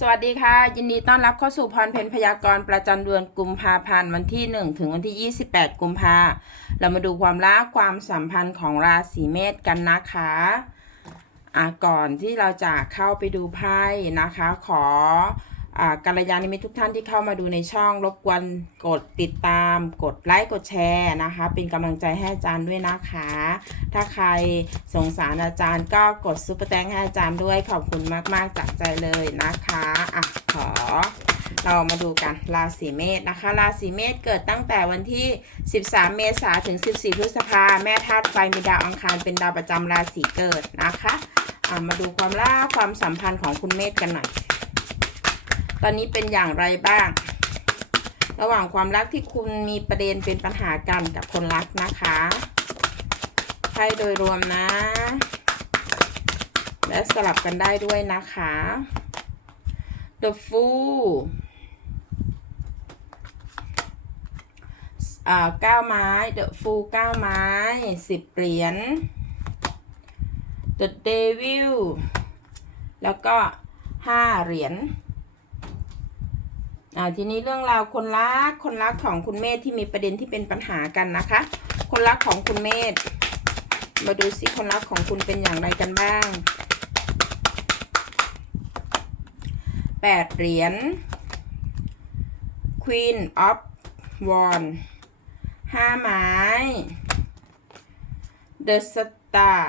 สวัสดีค่ะ ยินดีต้อนรับเข้าสู่พรเพนพยากรณ์ประจำเดือนกุมภาพันธ์วันที่ 1 ถึงวันที่ 28 กุมภาเรามาดูความรักความสัมพันธ์ของราศีเมษกันนะคะอะก่อนที่เราจะเข้าไปดูไพ่นะคะ ขอ กัลยาณมิตรทุกท่านที่เข้ามาดูในช่องรบกวนกดติดตาม กดไลค์กดแชร์นะคะ เป็นกำลังใจให้อาจารย์ด้วยนะคะ ถ้าใครสงสารอาจารย์ก็กดซุปเปอร์แตงให้อาจารย์ด้วยขอบคุณมากๆจากใจเลยนะคะอะขอเรามาดูกันราศีเมษนะคะ ราศีเมษเกิดตั้งแต่วันที่ 13 เมษายนถึง 14 พฤษภาแม่ธาตุไฟมีดาวอังคารเป็นดาวประจำราศีเกิดนะคะะมาดูความรักความสัมพันธ์ของคุณเมษกันหน่อย อนนี้เป็นอย่างไรบ้าง ระหว่างความรักที่คุณมีประเด็นเป็นปัญหากันกับคนรักนะคะไพ่โดยรวมนะ และสลับกันได้ด้วยนะคะ The Fool อ่าเก้าไม้ The Fool เก้าไม้สิบเหรียญ The Devil แล้วก็ห้าเหรียญ อ่าทีนี้เรื่องราวคนรักคนรักของคุณเมธที่มีประเด็นที่เป็นปัญหากันนะคะ คนรักของคุณเมธมาดูสิคนรักของคุณเป็นอย่างไรกันบ้างแปดเหรียญ Queen of w a n d ห้าไม้ The Star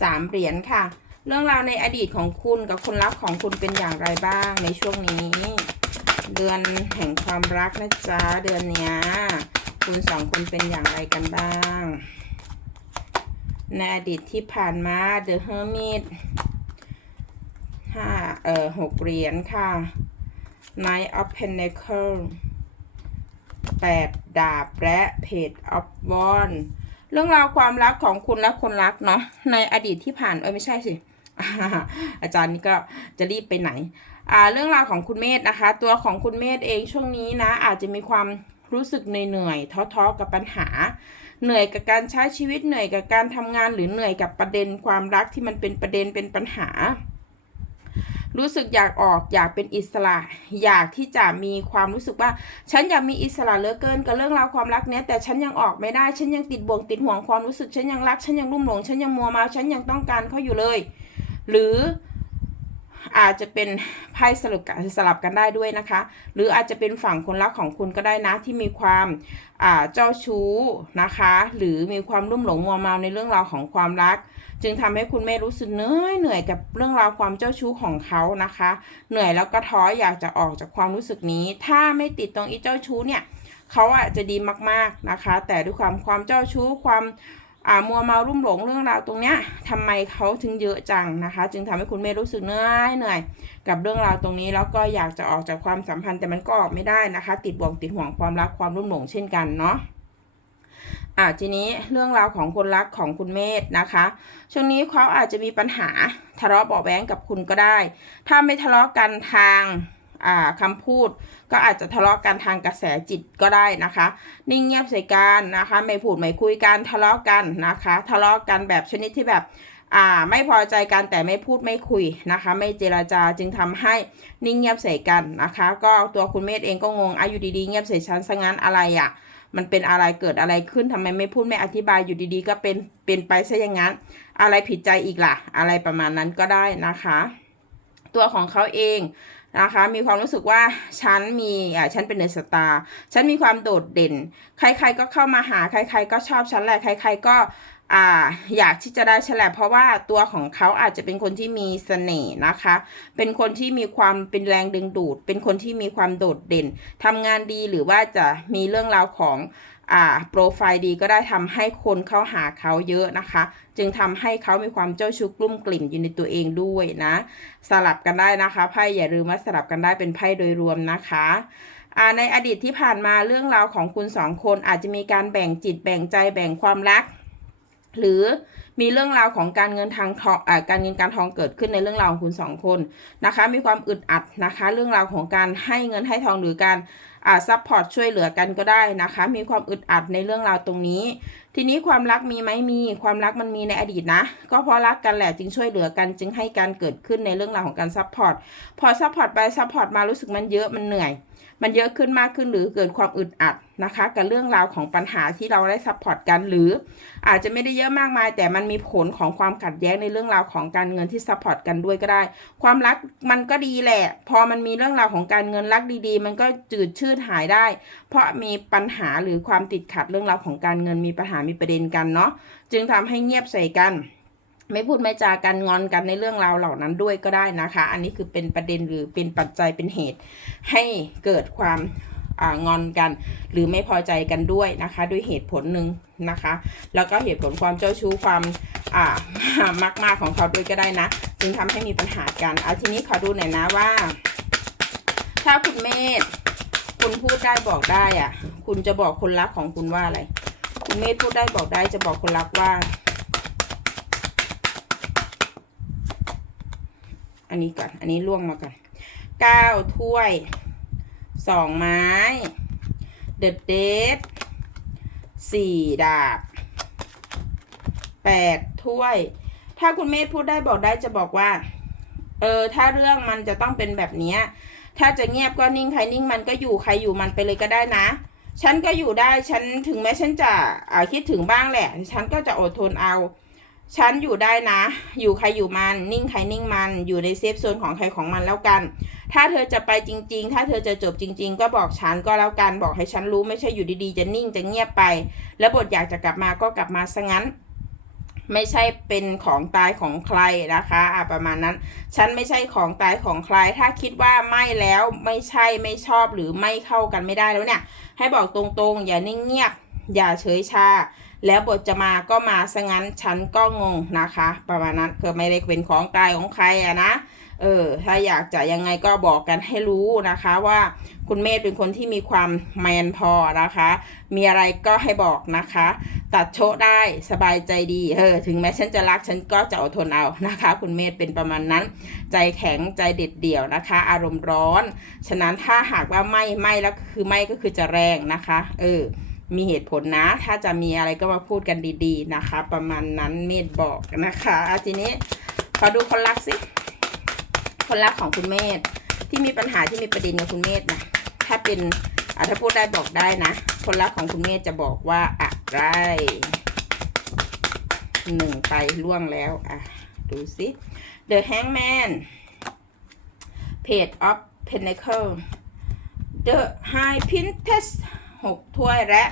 สามเหรียญค่ะ เรื่องราวในอดีตของคุณกับคนรักของคุณเป็นอย่างไรบ้างในช่วงนี้ เดือนแห่งความรักนะจ๊ะ เดือนนี้คุณสองคนเป็นอย่างไรกันบ้าง ในอดีตที่ผ่านมา The Hermit ห้าเอ่อหกเหรียญค่ะ Knight of Pentacles แปดดาบและ Page of w a n d เรื่องราวความรักของคุณและคนรักเนาะในอดีตที่ผ่านเออไม่ใช่สิอาจารย์นี่ก็จะรีบไปไหน เรื่องราวของคุณเมธนะคะ ตัวของคุณเมธเองช่วงนี้นะ อาจจะมีความรู้สึกเหนื่อยๆท้อๆกับปัญหา เหนื่อยกับการใช้ชีวิตเหนื่อยกับการทำงานหรือเหนื่อยกับประเด็นความรักที่มันเป็นประเด็นเป็นปัญหา รู้สึกอยากออกอยากเป็นอิสระ อยากที่จะมีความรู้สึกว่า ฉันอยากมีอิสระเหลือเกินกับเรื่องราวความรักเนี้ยแต่ฉันยังออกไม่ได้ฉันยังติดบ่วงติดห่วงความรู้สึกฉันยังรักฉันยังรุ่มหลงฉันยังมัวเมาฉันยังต้องการเขาอยู่เลย หรือ อาจจะเป็นไพ่สลับกันสลับกันได้ด้วยนะคะ หรืออาจจะเป็นฝั่งคนรักของคุณก็ได้นะที่มีความเจ้าชู้นะคะ หรือมีความรุ่มหลงมัวเมาในเรื่องราวของความรัก จึงทำให้คุณไม่รู้สึกเหนื่อยเหนื่อยกับเรื่องราวความเจ้าชู้ของเขานะคะ เหนื่อยแล้วก็ท้ออยากจะออกจากความรู้สึกนี้ ถ้าไม่ติดตรงอีเจ้าชู้เนี่ยเขาอาจจะดีมากๆนะคะ แต่ด้วยความความเจ้าชู้ความ มัวเมารุ่มหลงเรื่องราวตรงเนี้ยทำไมเขาถึงเยอะจังนะคะ จึงทำให้คุณไม่รู้สึกเหนื่อยเหนื่อยกับเรื่องราวตรงนี้แล้วก็อยากจะออกจากความสัมพันธ์แต่มันก็ออกไม่ได้นะคะ ติดบ่วงติดห่วงความรักความรุ่มหลงเช่นกันเนาะอ่าทีนี้เรื่องราวของคนรักของคุณเมธนะคะ ช่วงนี้เขาอาจจะมีปัญหาทะเลาะเบาแว้งกับคุณก็ได้ ถ้าไม่ทะเลาะกันทาง คำพูด ก็อาจจะทะเลาะกันทางกระแสจิตก็ได้นะคะ นิ่งเงียบใส่กันนะคะ ไม่พูดไม่คุยกันทะเลาะกันนะคะ ทะเลาะกันแบบชนิดที่แบบอ่าไม่พอใจกันแต่ไม่พูดไม่คุยนะคะ ไม่เจราจาจึงทำให้นิ่งเงียบใส่กันนะคะ ก็ตัวคุณเมธเองก็งงอายุดีๆเงียบใส่ฉันซะงั้นอะไรอะ่ะมันเป็นอะไรเกิดอะไรขึ้นทำไมไม่พูดไม่อธิบายอยู่ดีๆ ก็เป็นเป็นไปซะอย่างนั้น อะไรผิดใจอีกล่ะ อะไรประมาณนั้นก็ได้นะคะ ตัวของเขาเองนะคะมีความรู้สึกว่าฉันมีอ่าฉันเป็นเดอะสตาร์ฉันมีความโดดเด่น ใครๆก็เข้ามาหาใคร ๆ ก็ชอบฉันแหละใคร ๆก็อ่าอยากที่จะได้ฉันแหละเพราะว่าตัวของเขาอาจจะเป็นคนที่มีเสน่ห์นะคะ เป็นคนที่มีความเป็นแรงดึงดูด เป็นคนที่มีความโดดเด่นทำงานดีหรือว่าจะมีเรื่องราวของ อ่าโปรไฟล์ดีก็ได้ทำให้คนเข้าหาเขาเยอะนะคะ จึงทำให้เขามีความเจ้าชู้กลุ่มกลิ่มอยู่ในตัวเองด้วยนะ สลับกันได้นะคะไพ่อย่าลืมว่าสลับกันได้เป็นไพ่โดยรวมนะคะในอดีตที่ผ่านมาเรื่องราวของคุณสองคนอาจจะมีการแบ่งจิตแบ่งใจแบ่งความรัก หรือ มีเรื่องราวของการเงินทางทองการเงินการทองเกิดขึ้นในเรื่องราวของคุณสองคนนะคะ มีความอึดอัดนะคะ เรื่องราวของการให้เงินให้ทองหรือการซัพพอร์ตช่วยเหลือกันก็ได้นะคะ มีความอึดอัดในเรื่องราวตรงนี้ ทีนี้ความรักมีไหมมี ความรักมันมีในอดีตนะ ก็เพราะรักกันแหละจึงช่วยเหลือกันจึงให้การเกิดขึ้นในเรื่องราวของการซัพพอร์ต พอซัพพอร์ตไปซัพพอร์ตมารู้สึกมันเยอะมันเหนื่อย มันเยอะขึ้นมากขึ้นหรือเกิดความอึดอัดนะคะ กับเรื่องราวของปัญหาที่เราได้ซัพพอร์ตกันหรือ อาจจะไม่ได้เยอะมากมาย แต่มันมีผลของความขัดแย้งในเรื่องราวของการเงินที่ซัพพอร์ตกันด้วยก็ได้ ความรักมันก็ดีแหละ พอมันมีเรื่องราวของการเงินรักดี ๆ มันก็จืดชืดหายได้ เพราะมีปัญหาหรือความติดขัดเรื่องราวของการเงินมีปัญหามีประเด็นกันเนาะจึงทำให้เงียบใส่กัน ไม่พูดไม่จากันงอนกันในเรื่องราวเหล่านั้นด้วยก็ได้นะคะ อันนี้คือเป็นประเด็นหรือเป็นปัจจัยเป็นเหตุ ให้เกิดความอ่างอนกัน หรือไม่พอใจกันด้วยนะคะ ด้วยเหตุผลหนึ่งนะคะ แล้วก็เหตุผลความเจ้าชู้ความอ่ามากของเขาด้วยก็ได้นะ จึงทำให้มีปัญหากันเอาทีนี้ขอดูหน่อยนะว่า ถ้าคุณเมธคุณพูดได้บอกได้อะ คุณจะบอกคนรักของคุณว่าอะไร คุณเมธพูดได้บอกได้จะบอกคนรักว่า อันนี้ก่อน อันนี้ล่วงมาก่อนเก้าถ้วยสองไม้ เดอะเดทสี่ดาบแปดถ้วย ถ้าคุณเมธพูดได้บอกได้จะบอกว่า เออ ถ้าเรื่องมันจะต้องเป็นแบบนี้ ถ้าจะเงียบก็นิ่งใครนิ่งมันก็อยู่ใครอยู่มันไปเลยก็ได้นะ ฉันก็อยู่ได้ ฉันถึงแม้ฉันจะอ่าคิดถึงบ้างแหละ ฉันก็จะอดทนเอา ฉันอยู่ได้นะ อยู่ใครอยู่มัน นิ่งใครนิ่งมัน อยู่ในเซฟโซนของใครของมันแล้วกัน ถ้าเธอจะไปจริง ๆ ถ้าเธอจะจบจริง ๆ ก็บอกฉันก็แล้วกัน บอกให้ฉันรู้ไม่ใช่อยู่ดีๆ จะนิ่งจะเงียบไป แล้วบทอยากจะกลับมาก็กลับมาซะงั้น ไม่ใช่เป็นของตายของใครนะคะอะประมาณนั้น ฉันไม่ใช่ของตายของใคร ถ้าคิดว่าไม่แล้วไม่ใช่ไม่ชอบหรือไม่เข้ากันไม่ได้แล้วเนี่ย ให้บอกตรงๆ อย่านิ่งเงียบ อย่าเฉยชา แล้วบทจะมาก็มาซะงั้นฉันก็งงนะคะ ประมาณนั้นก็ไม่ได้เป็นของตายของใครอะนะเออถ้าอยากจะยังไงก็บอกกันให้รู้นะคะว่าคุณเมธเป็นคนที่มีความแมนพอนะคะ มีอะไรก็ให้บอกนะคะ ตัดโชะได้สบายใจดีเออถึงแม้ฉันจะรักฉันก็จะอดทนเอานะคะ คุณเมธเป็นประมาณนั้น ใจแข็งใจเด็ดเดี่ยวนะคะ อารมณ์ร้อน ฉะนั้นถ้าหากว่าไม่ไม่แล้วคือไม่ก็คือจะแรงนะคะ เออ มีเหตุผลนะ ถ้าจะมีอะไรก็มาพูดกันดี ๆ นะคะ ประมาณนั้นเมธบอกนะคะทีนี้ขอดูคนรักสิ คนรักของคุณเมธที่มีปัญหาที่มีประเด็นกับคุณเมธนะถ้าเป็นถ้าพูดได้บอกได้นะ คนรักของคุณเมธจะบอกว่าอะไรหนึ่งไปล่วงแล้วอะดูสิ The Hangman Page of Pentacle The High Princess หกถ้วยและ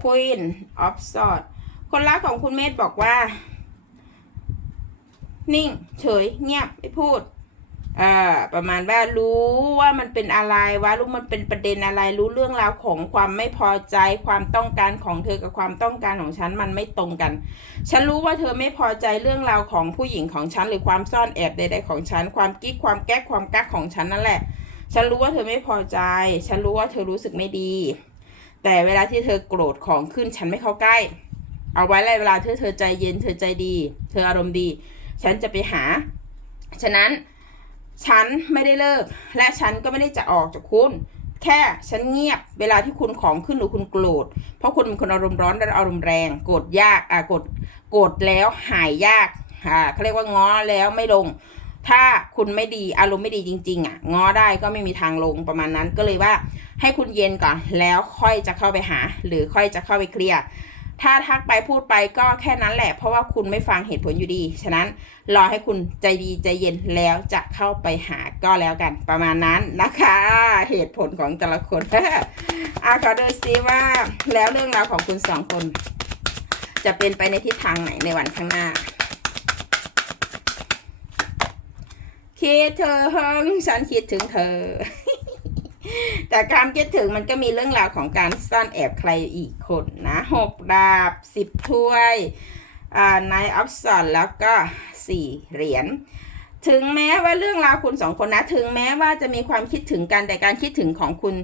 Queen of Swords คนรักของคุณเมธบอกว่า นิ่ง เฉย เงียบ ไม่พูดเอ่อประมาณว่ารู้ว่ามันเป็นอะไรว่ารู้มันเป็นประเด็นอะไร รู้เรื่องราวของความไม่พอใจ ความต้องการของเธอกับความต้องการของฉันมันไม่ตรงกัน ฉันรู้ว่าเธอไม่พอใจเรื่องราวของผู้หญิงของฉัน หรือความซ่อนแอบใดๆของฉัน ความกิ๊กความแก๊กความกักของฉันนั่นแหละ ฉันรู้ว่าเธอไม่พอใจ ฉันรู้ว่าเธอรู้สึกไม่ดี แต่เวลาที่เธอโกรธของขึ้นฉันไม่เข้าใกล้ เอาไว้เลยเวลาเธอเธอใจเย็น เธอใจดี เธออารมณ์ดี ฉันจะไปหา ฉะนั้นฉันไม่ได้เลิก และฉันก็ไม่ได้จะออกจากคุณ แค่ฉันเงียบเวลาที่คุณของขึ้นหรือคุณโกรธ เพราะคุณเป็นคนอารมณ์ร้อนและอารมณ์แรง โกรธยาก อะโกรธ โกรธแล้วหายยาก อ่าเขาเรียกว่าง้อแล้วไม่ลง ถ้าคุณไม่ดีอารมณ์ไม่ดีจริง ๆ อะง้อได้ก็ไม่มีทางลงประมาณนั้นก็เลยว่า ให้คุณเย็นก่อนแล้วค่อยจะเข้าไปหา หรือค่อยจะเข้าไปเคลียร์ถ้าทักไปพูดไปก็แค่นั้นแหละ เพราะว่าคุณไม่ฟังเหตุผลอยู่ดี ฉะนั้นรอให้คุณใจดีใจเย็นแล้วจะเข้าไปหาก็แล้วกันประมาณนั้นนะคะ เหตุผลของแต่ละคนอาขอดูซิว่าแล้วเรื่องราวของคุณสองคน จะเป็นไปในทิศทางไหนในวันข้างหน้า คิดเธอเฮิงฉันคิดถึงเธอ แต่การคิดถึงมันก็มีเรื่องราวของการซ่อนแอบใครอีกคนนะหกดาบสิบถ้วยอ่านายอัพสันแล้วก็สี่เหรียญถึงแม้ว่าเรื่องราวคุณสองคนนะ ถึงแม้ว่าจะมีความคิดถึงกันแต่การคิดถึงของคุณ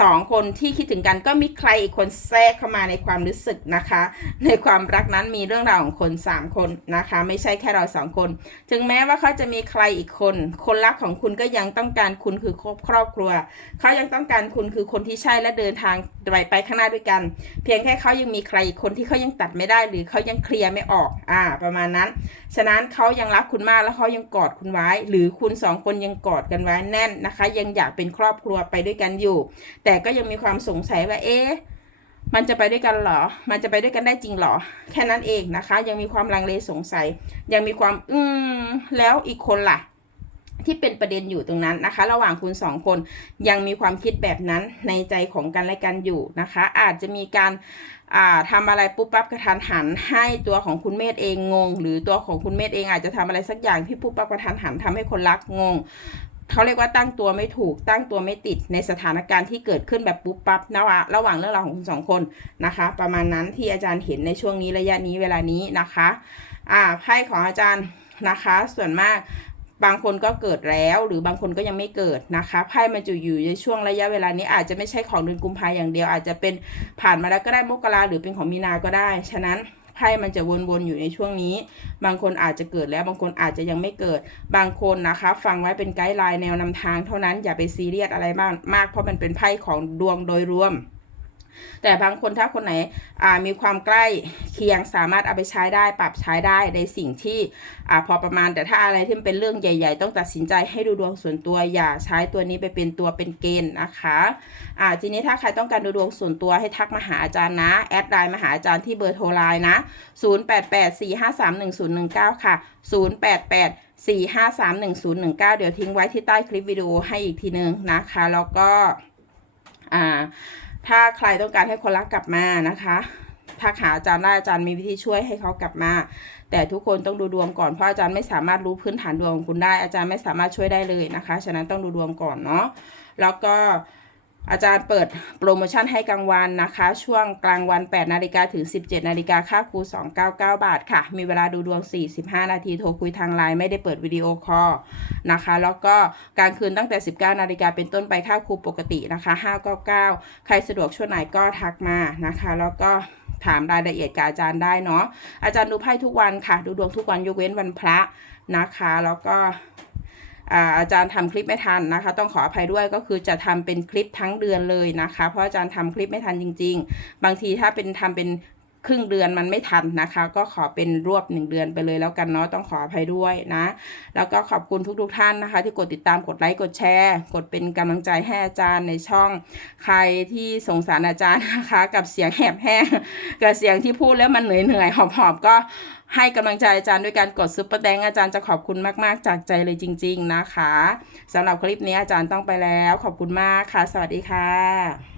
สองคนที่คิดถึงกันก็มีใครอีกคนแทรกเข้ามาในความรู้สึกนะคะ ในความรักนั้นมีเรื่องราวของคนสามคนนะคะ ไม่ใช่แค่เราสองคน ถึงแม้ว่าเขาจะมีใครอีกคน คนรักของคุณก็ยังต้องการคุณคือครอบครัว เขายังต้องการคุณคือคนที่ใช่และเดินทาง ไปไปข้างหน้าด้วยกัน เพียงแค่เขายังมีใครอีกคนที่เขายังตัดไม่ได้หรือเขายังเคลียร์ไม่ออกอ่าประมาณนั้น ฉะนั้นเขายังรักคุณมากแล้วเขายังกอดคุณไว้ หรือคุณสองคนยังกอดกันไว้แน่นนะคะ ยังอยากเป็นครอบครัวไปด้วยกันอยู่ แต่ก็ยังมีความสงสัยว่าเอ๊ะมันจะไปด้วยกันหรอ มันจะไปด้วยกันได้จริงหรอ แค่นั้นเองนะคะ ยังมีความลังเลสงสัย ยังมีความอืมแล้วอีกคนล่ะ ที่เป็นประเด็นอยู่ตรงนั้นนะคะ ระหว่างคุณสองคนยังมีความคิดแบบนั้นในใจของกันและกันอยู่นะคะ อาจจะมีการอ่าทำอะไรปุ๊บปั๊บกระทันหัน ให้ตัวของคุณเมธเองงง หรือตัวของคุณเมธเองอาจจะทำอะไรสักอย่างที่ปุ๊บปั๊บกระทันหันทำให้คนรักงงเขาเรียกว่าตั้งตัวไม่ถูกตั้งตัวไม่ติดในสถานการณ์ที่เกิดขึ้นแบบปุ๊บปั๊บนะวะระหว่างเรื่องราวของคุณสองคนนะคะ ประมาณนั้นที่อาจารย์เห็นในช่วงนี้ระยะนี้เวลานี้นะคะอ่าไพ่ของอาจารย์นะคะ ส่วนมาก บางคนก็เกิดแล้วหรือบางคนก็ยังไม่เกิดนะคะไพ่มันจะอยู่ในช่วงระยะเวลานี้อาจจะไม่ใช่ของเดือนกุมภาอย่างเดียว อาจจะเป็นผ่านมาแล้วก็ได้มกราหรือเป็นของมีนาก็ได้ ฉะนั้นไพ่มันจะวนๆอยู่ในช่วงนี้ บางคนอาจจะเกิดแล้วบางคนอาจจะยังไม่เกิด บางคนนะคะ ฟังไว้เป็นไกด์ไลน์แนวนำทางเท่านั้นอย่าไปซีเรียสอะไรมากมากเพราะมันเป็นไพ่ของดวงโดยรวม แต่บางคนถ้าคนไหนมีความใกล้เคียงสามารถเอาไปใช้ได้ปรับใช้ได้ในสิ่งที่อพอประมาณแต่ถ้าอะไรที่เป็นเรื่องใหญ่ ๆ ต้องตัดสินใจให้ดูดวงส่วนตัวอย่าใช้ตัวนี้ไปเป็นตัวเป็นเกณฑ์นะคะอ่าทีนี้ถ้าใครต้องการดูดวงส่วนตัวให้ทักมาหาอาจารย์นะแอดไลน์มาหาอาจารย์ที่เบอร์โทรไลน์นะ 0884531019 ค่ะ 088 4531019 เดี๋ยวทิ้งไว้ที่ใต้คลิปวิดีโอให้อีกทีนึงนะคะ แล้วก็อ่า ถ้าใครต้องการให้คนรักกลับมานะคะทักหาอาจารย์ได้อาจารย์มีวิธีช่วยให้เขากลับมา แต่ทุกคนต้องดูดวงก่อนเพราะอาจารย์ไม่สามารถรู้พื้นฐานดวงของคุณได้ อาจารย์ไม่สามารถช่วยได้เลยนะคะ ฉะนั้นต้องดูดวงก่อนเนาะแล้วก็ อาจารย์เปิดโปรโมชั่นให้กลางวันนะคะ ช่วงกลางวัน 8 นาฬิกาถึง 17 นาฬิกาค่าครู 299 บาทค่ะ มีเวลาดูดวง 45 นาทีโทรคุยทางไลน์ไม่ได้เปิดวิดีโอคอลนะคะ แล้วก็กลางคืนตั้งแต่ 19 นาฬิกาเป็นต้นไปค่าครูปกตินะคะ 599 ใครสะดวกช่วงไหนก็ทักมานะคะ แล้วก็ถามรายละเอียดกับอาจารย์ได้เนาะอาจารย์ดูไพ่ทุกวันค่ะ ดูดวงทุกวันยกเว้นวันพระนะคะ แล้วก็ อาอาจารย์ทำคลิปไม่ทันนะคะ ต้องขออภัยด้วยก็คือจะทำเป็นคลิปทั้งเดือนเลยนะคะ เพราะอาจารย์ทำคลิปไม่ทันจริง ๆ บางทีถ้าเป็นทำเป็น ครึ่งเดือนมันไม่ทันนะคะ ก็ขอเป็นรวบหนึ่งเดือนไปเลยแล้วกันเนาะต้องขออภัยด้วยนะ แล้วก็ขอบคุณทุก ๆทท่านนะคะ ที่กดติดตามกดไลค์กดแชร์ กดเป็นกำลังใจให้อาจารย์ในช่องใครที่สงสารอาจารย์นะคะ กับเสียงแหบแห้งกับเสียงที่พูดแล้วมันเหนื่อยเหนื่อยๆหอบๆก็ให้กำลังใจอาจารย์ด้วยการกดซุปเปอร์แดงอาจารย์จะขอบคุณมากๆ จากใจเลยจริง ๆ นะคะสำหรับคลิปนี้อาจารย์ต้องไปแล้ว ขอบคุณมากค่ะ สวัสดีค่ะ